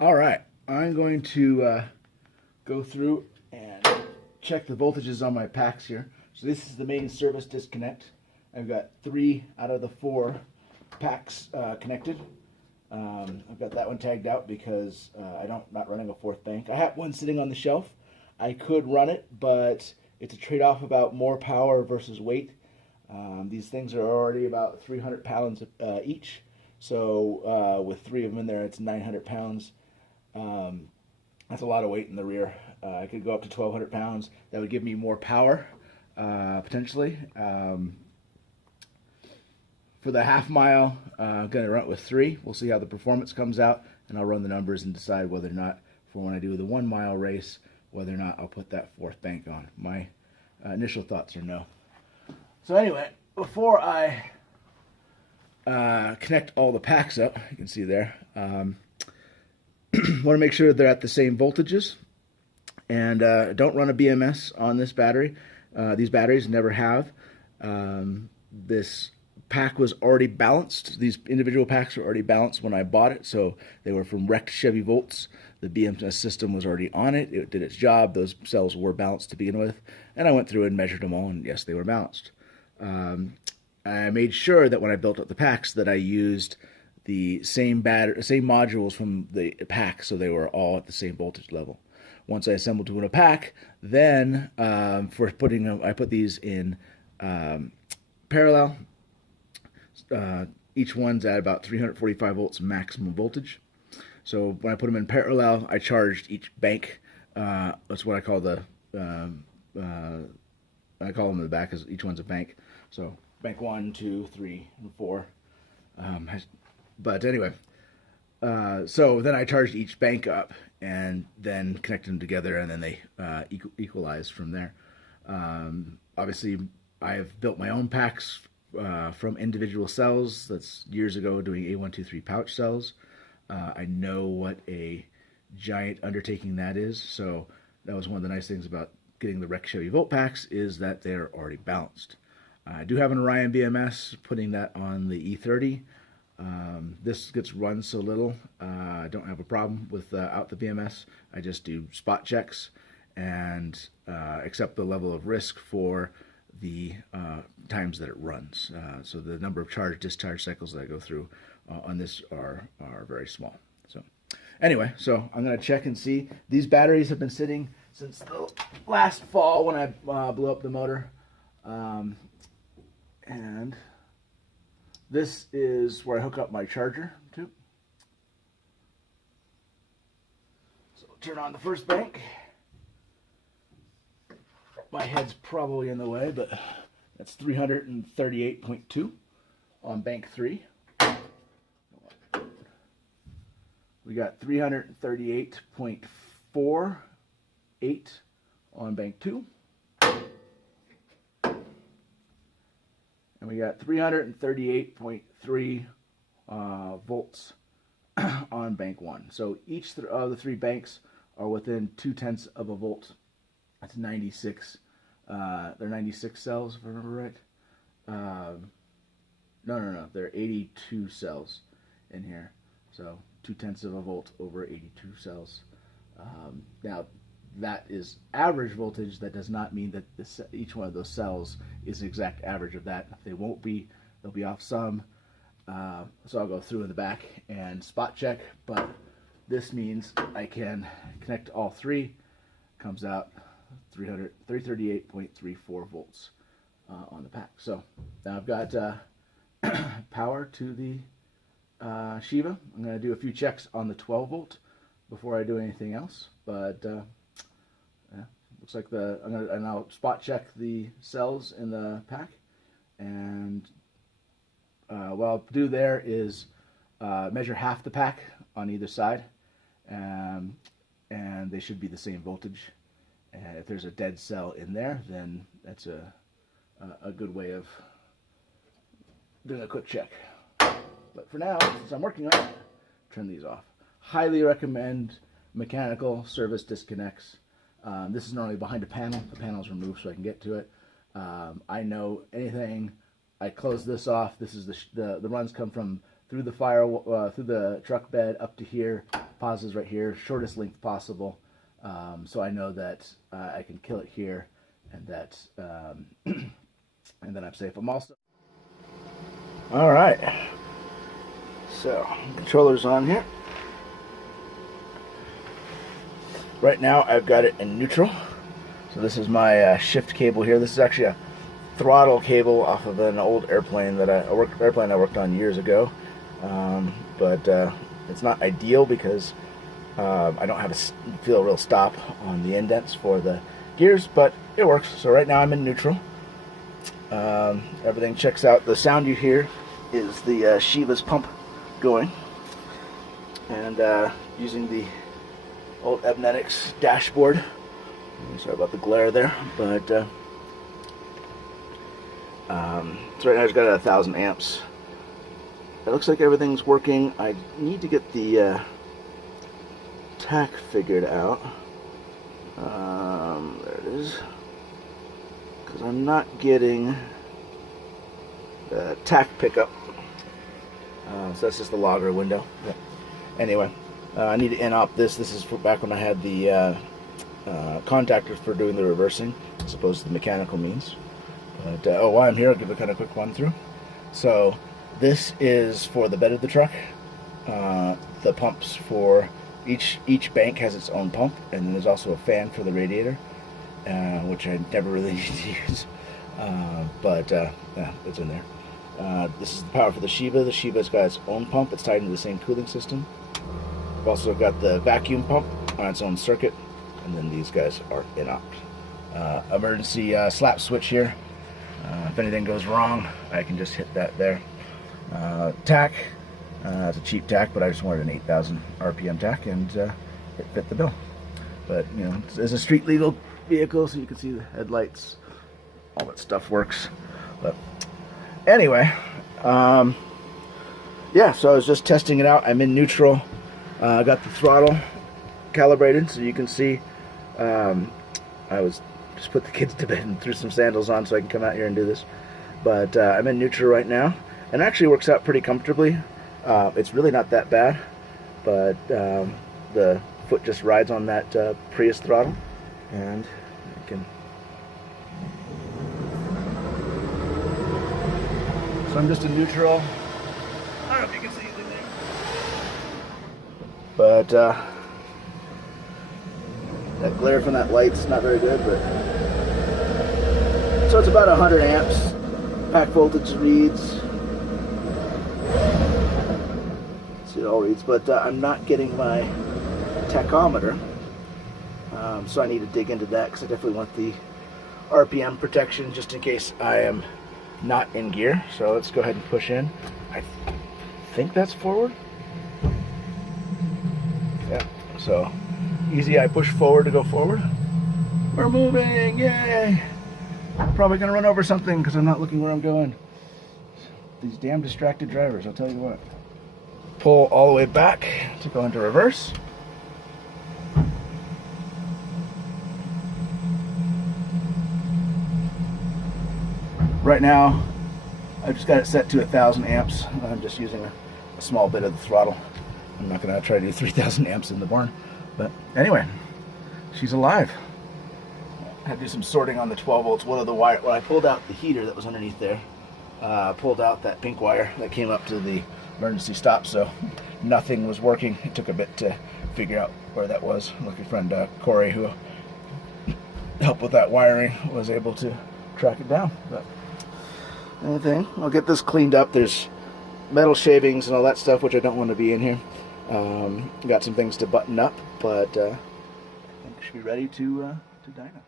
All right, I'm going to go through and check the voltages on my packs here. So this is the main service disconnect. I've got 3 out of the 4 packs connected. I've got that one tagged out because I'm not running a 4th bank. I have one sitting on the shelf. I could run it, but it's a trade-off about more power versus weight. These things are already about 300 pounds each. So with 3 of them in there, it's 900 pounds. That's a lot of weight in the rear. I could go up to 1,200 pounds. That would give me more power, potentially. For the half mile, I'm going to run it with 3. We'll see how the performance comes out, and I'll run the numbers and decide whether or not, for when I do the 1 mile race, whether or not I'll put that 4th bank on. My initial thoughts are no. So anyway, before I connect all the packs up, you can see there, want to make sure they're at the same voltages, and don't run a BMS on this battery. These batteries never have. This pack was already balanced. These individual packs were already balanced when I bought it, so they were from wrecked Chevy Volts. The BMS system was already on it. It did its job. Those cells were balanced to begin with, and I went through and measured them all, and yes, they were balanced. I made sure that when I built up the packs that I used the same modules from the pack, so they were all at the same voltage level. Once I assembled to in a pack, then for putting them, I put these in parallel. Each one's at about 345 volts maximum voltage. So when I put them in parallel, I charged each bank. That's what I call the I call them in the back because each one's a bank. So bank 1, 2, 3, and 4. But anyway, so then I charged each bank up and then connected them together, and then they equalized from there. Obviously, I have built my own packs from individual cells. That's years ago doing A123 pouch cells. I know what a giant undertaking that is, so that was one of the nice things about getting the wrecked Chevy Volt packs is that they're already balanced. I do have an Orion BMS, putting that on the E30. This gets run so little, I don't have a problem without the BMS. I just do spot checks and accept the level of risk for the times that it runs. So the number of charge-discharge cycles that I go through on this are very small. So anyway, so I'm going to check and see. These batteries have been sitting since the last fall when I blew up the motor. And this is where I hook up my charger to. So turn on the first bank. My head's probably in the way, but that's 338.2 on bank 3. We got 338.48 on bank 2. And we got 338.3 volts on bank 1. So each of the 3 banks are within 0.2 of a volt. That's 96. They're 96 cells, if I remember right. No. They're 82 cells in here. So 0.2 of a volt over 82 cells. Now, that is average voltage. That does not mean that each one of those cells is the exact average of that. They won't be. They'll be off some. So I'll go through in the back and spot check. But this means I can connect all 3. Comes out 338.34 volts on the pack. So now I've got power to the Shiva. I'm going to do a few checks on the 12 volt before I do anything else. But yeah, looks like and I'll spot check the cells in the pack. And what I'll do there is measure half the pack on either side, and they should be the same voltage. And if there's a dead cell in there, then that's a good way of doing a quick check. But for now, since I'm working on it, turn these off. Highly recommend mechanical service disconnects. This is normally behind a panel. The panel is removed so I can get to it. I know anything. I close this off. This is the runs come from through the through the truck bed up to here. pauses right here, shortest length possible, so I know that I can kill it here, and that and then I'm safe. I'm also all right. So controller's on here. Right now I've got it in neutral. So this is my shift cable here. This is actually a throttle cable off of an old airplane that I worked on years ago, but it's not ideal because I don't have a real stop on the indents for the gears, but it works. So right now I'm in neutral. Everything checks out. The sound you hear is the Shiva's pump going, and using the old Ebnetics dashboard. Sorry about the glare there, but so right now I've got 1,000 amps. It looks like everything's working. I need to get the tack figured out. There it is. Because I'm not getting the tack pickup. So that's just the logger window. But anyway, I need to in-op this. This is for back when I had the contactors for doing the reversing, as opposed to the mechanical means. But while I'm here, I'll give a kind of quick run through. So this is for the bed of the truck. The pumps for each bank has its own pump, and then there's also a fan for the radiator, which I never really need to use, but yeah, it's in there. This is the power for the Shiva. The Shiva's got its own pump. It's tied into the same cooling system. I've also got the vacuum pump on its own circuit, and then these guys are in-opt. Emergency slap switch here. If anything goes wrong, I can just hit that there. Tack. It's a cheap tack, but I just wanted an 8,000 RPM tack, and it fit the bill. But you know, it's a street legal vehicle, so you can see the headlights, all that stuff works. But anyway, yeah. So I was just testing it out. I'm in neutral. I got the throttle calibrated, so you can see. I was just put the kids to bed and threw some sandals on so I can come out here and do this. But I'm in neutral right now, and it actually works out pretty comfortably. It's really not that bad, but the foot just rides on that Prius throttle, and I can. So I'm just in neutral. I don't know if you can see anything there, but that glare from that light's not very good. But so it's about 100 amps. Pack voltage reads. It all reads, but I'm not getting my tachometer, so I need to dig into that, because I definitely want the RPM protection just in case I am not in gear. So let's go ahead and push in. I think that's forward. Yeah, so easy. I push forward to go forward. We're moving, yay! I'm probably gonna run over something because I'm not looking where I'm going. These damn distracted drivers, I'll tell you what. Pull all the way back to go into reverse. Right now, I've just got it set to 1,000 amps. I'm just using a small bit of the throttle. I'm not going to try to do 3,000 amps in the barn. But anyway, she's alive. I had to do some sorting on the 12 volts. One of the wire, when I pulled out the heater that was underneath there, pulled out that pink wire that came up to the emergency stop, so nothing was working. It took a bit to figure out where that was. Lucky friend Corey, who helped with that wiring, was able to track it down. But anything, I'll get this cleaned up. There's metal shavings and all that stuff, which I don't want to be in here. Got some things to button up, but I think we should be ready to dyno.